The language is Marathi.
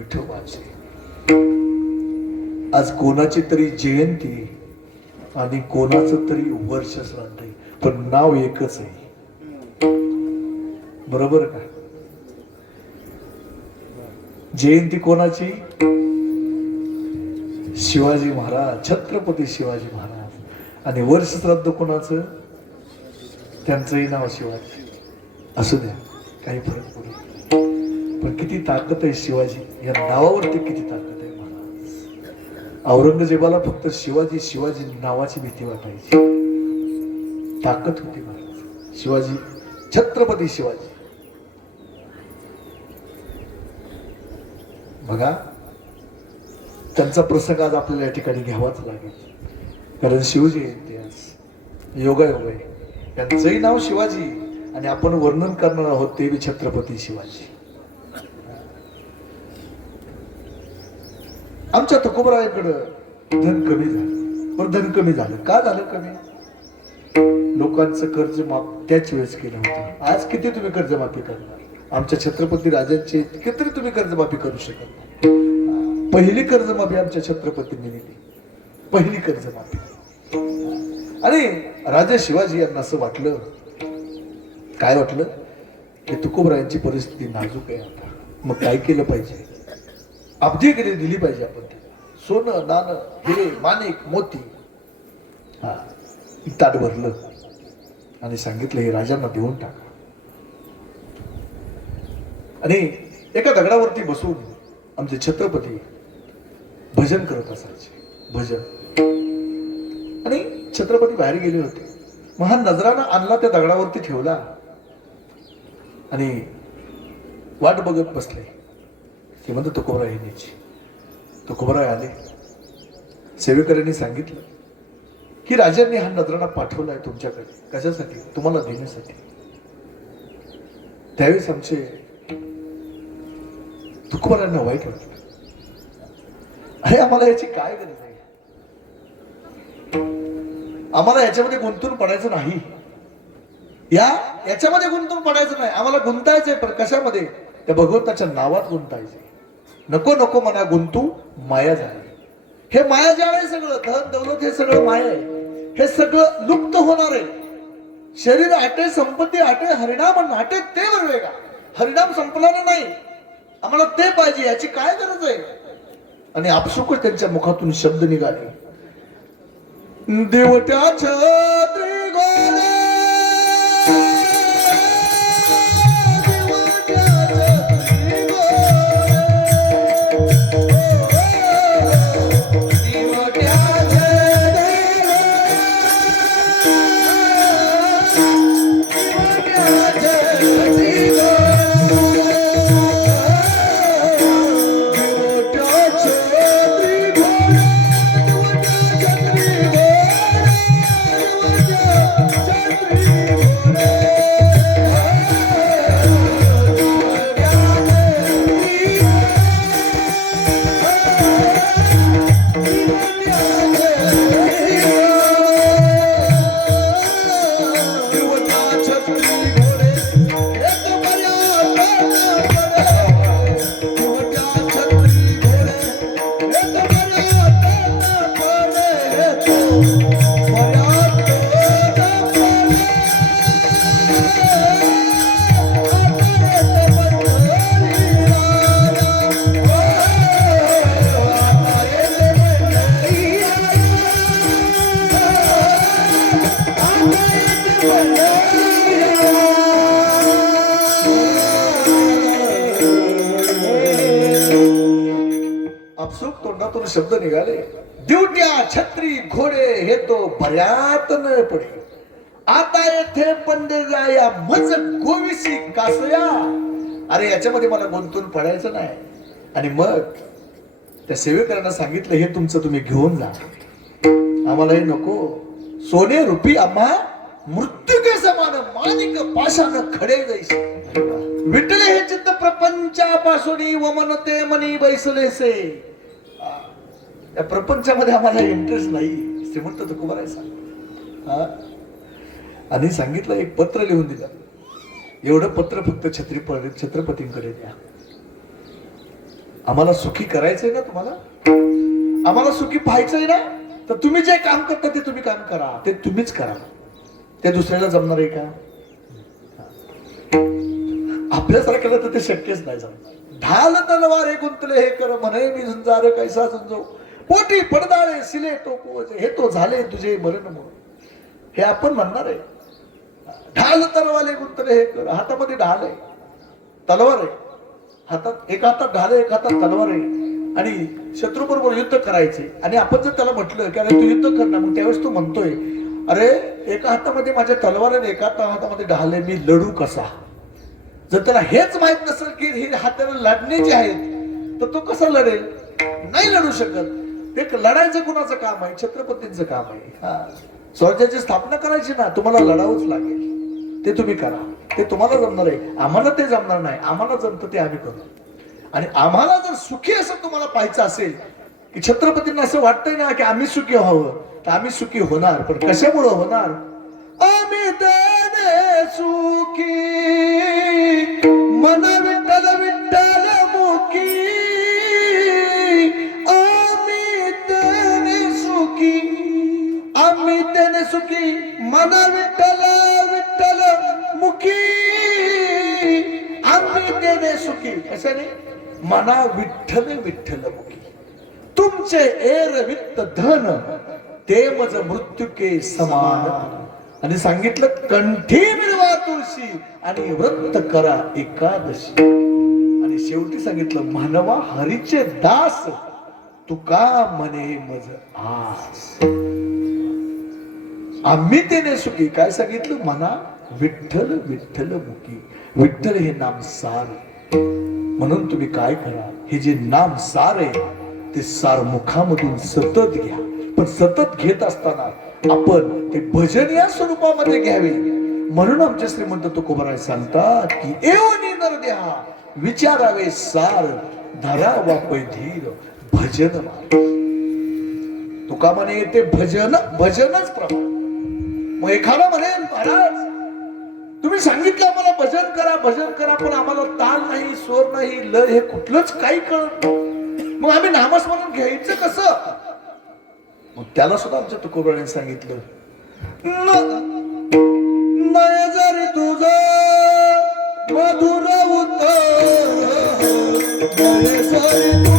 विठोबाची. आज कोणाची तरी जयंती आणि कोणाचं तरी वर्ष श्राद्ध आहे, पण नाव एकच आहे. बरोबर का? जयंती कोणाची? शिवाजी महाराज, छत्रपती शिवाजी महाराज. आणि वर्ष श्राद्ध कोणाचं? त्यांचंही नाव शिवाजी. असू द्या, काही फरक पडत नाही. पण किती ताकद आहे शिवाजी या नावावरती, किती ताकद आहे महाराज. औरंगजेबाला फक्त शिवाजी शिवाजी नावाची भीती वाटायची, ताकद होती महाराज. शिवाजी, छत्रपती शिवाजी. बघा, त्यांचा प्रसंग आज आपल्याला या ठिकाणी घ्यावाच लागेल, कारण शिवजी इतिहास योगायोग आहे. त्यांचंही नाव शिवाजी आणि आपण वर्णन करणार आहोत ते बी छत्रपती शिवाजी. आमच्या तुकोबरायाकडं धन कमी झालं. पण धन कमी झालं का? झालं कमी? लोकांचं कर्ज माफ त्याच वेळेस केलं होतं. आज किती तुम्ही कर्जमाफी करणार? आमच्या छत्रपती राजांची किती तुम्ही कर्जमाफी करू शकत नाही. पहिली कर्जमाफी आमच्या छत्रपतींनी दिली, पहिली कर्जमाफी. आणि राजा शिवाजी यांना असं वाटलं, काय वाटलं की तुकोबरायांची परिस्थिती नाजूक आहे आता, मग काय केलं पाहिजे? अब्धिगिरी दिली पाहिजे आपण. सोनं, नाणं, हिरे, माणिक, मोती हा ताट भरलं आणि सांगितलं हे राजांना देऊन टाका. आणि एका दगडावरती बसून आमचे छत्रपती भजन करत असायचे, भजन. आणि छत्रपती बाहेर गेले होते. महान नजराना आणला, त्या दगडावरती ठेवला आणि वाट बघत बसले. ते म्हणतो तुकोबराय येण्याची. तुकोबराय आले. सेवेकऱ्यांनी सांगितलं की राजांनी हा नजराणा पाठवलाय तुमच्याकडे. कशासाठी? तुम्हाला देण्यासाठी. त्यावेळेस आमचे तुकोबरायांना वाईट वाटलं. अरे आम्हाला याची काय गरज आहे? आम्हाला याच्यामध्ये गुंतून पडायचं नाही, याच्यामध्ये गुंतून पडायचं नाही. आम्हाला गुंतायचंय, पण कशामध्ये? त्या भगवंताच्या नावात गुंतायचंय. नको नको म्हणा गुंतू माया झाली. हे माया जाळ आहे सगळं. धन दौलत हे सगळं माया आहे. हे सगळं लुप्त होणार आहे. शरीर आटे, संपत्ती आटे, हरिणाम नाटे ते वेगळा. हरिणाम संपल्यानं नाही, आम्हाला ते पाहिजे. याची काय गरज आहे? आणि आपसुकच त्यांच्या मुखातून शब्द निघाले, देवट्या छत्री गोळे. आपसुक तोंडातून शब्द निघाले, दिवट्या छत्री घोडे हे तो बऱ्यात न पडे. आता येथे पंडित या मज गोविसी कासया. अरे याच्यामध्ये मला गुंतून पडायचं नाही. आणि मग त्या सेवेकरांना सांगितलं, हे तुमचं तुम्ही घेऊन जा, आम्हाला हे नको. सोने रुपी आम्हा मृत्यू के समान, मानिक पाशान खडे जैसे. विठले हे चित्त प्रपंचापासून वमन ते मनी बैसलेसे. या प्रपंचामध्ये आम्हाला इंटरेस्ट नाही, श्रीमंत तुकोबराय सांग. आणि सांगितलं, एक पत्र लिहून दिलं, एवढं पत्र फक्त छत्रपतींकडे द्या. आम्हाला सुखी करायचंय ना तुम्हाला, आम्हाला सुखी पाहायचंय ना, तर तुम्ही जे काम करता ते तुम्ही काम करा, ते तुम्हीच करा, ते दुसऱ्याला जमणार आहे का? आपल्यासारख्याला तर ते शक्यच नाही जमणार. ढाल तलवार गुंतले हे कर म्हणे मी झुंजार कैसा झुंजो, पोटी पडदाळे सिले तो पोजे, हे तो झाले तुझे मरण म्हणून, हे आपण म्हणणार आहे. ढाल तलवारे गुंतले हे कर, हातामध्ये ढाल आहे, तलवार आहे हातात, एका हातात ढाल आहे, एका हातात तलवार आहे, आणि शत्रू बरोबर युद्ध करायचे. आणि आपण जर त्याला म्हटलं की अरे तू युद्ध कर ना, मग त्यावेळेस तू म्हणतोय अरे एका हातामध्ये माझ्या तलवार आहे, एका हातामध्ये ढाल आहे, मी लढू कसा? जर त्याला हेच माहित नसेल की हे हाताला लढण्याचे आहेत, तर तो कसा लढेल? नाही लढू शकत. ते लढायचं कुणाचं काम आहे? छत्रपतींचं काम आहे. हा, स्वराज्याची स्थापना करायची ना, तुम्हाला लढावंच लागेल, ते तुम्ही करा, ते तुम्हाला जमणार आहे, आम्हाला ते जमणार नाही, आम्हाला जमतं ते आम्ही करू. आणि आम्हाला जर सुखी असं तुम्हाला पाहायचं असेल की छत्रपतींना असं वाटतंय ना की आम्ही सुखी व्हावं, तर आम्ही सुखी होणार. पण कशामुळे होणार? आम्ही तेने सुखी मन विठ्ठल विठ्ठल मुखी, आम्ही तेने सुखी, आम्ही तेने सुखी मन विठ्ठल विठ्ठल मुखी, आम्ही तेने सुखी. कशाने? मना विठ्ठल विठ्ठल मुखी. तुमचे एरवित्त धन ते मज मृत्यू के समान. आणि सांगितलं कंठी मिळवा तुळशी आणि व्रत करा एकादशी. आणि शेवटी सांगितलं मानवा हरीचे दास तुका मने मज आस. आम्ही तेने सुखी. काय सांगितलं? मना विठ्ठल विठ्ठल मुखी. विठ्ठल हे नाम सार. म्हणून तुम्ही काय करा, हे जे नाम सार आहे ते सार मुखामधून सतत घ्या. पण सतत घेत असताना आपण ते भजन या स्वरूपामध्ये घ्यावे. म्हणून आमचे श्रीमंत तुकोबाराय सांगतात की एवनी नरद्या विचारावे सार, धरावा पैधीर भजन. तुका म्हणे ते भजन, भजनच प्रमाण. मग एखादा म्हणेल महाराज तुम्ही सांगितलं आम्हाला भजन करा भजन करा, पण आम्हाला ताल नाही, स्वर नाही, ल हे कुठलंच काही कळत नाही, मग आम्ही नामस्मरण घ्यायचं कसं? मग त्याला सुद्धा आमच्या तुकोबाराने सांगितलं नय जरी तुझं मधुर उत्तर, नय जरी तू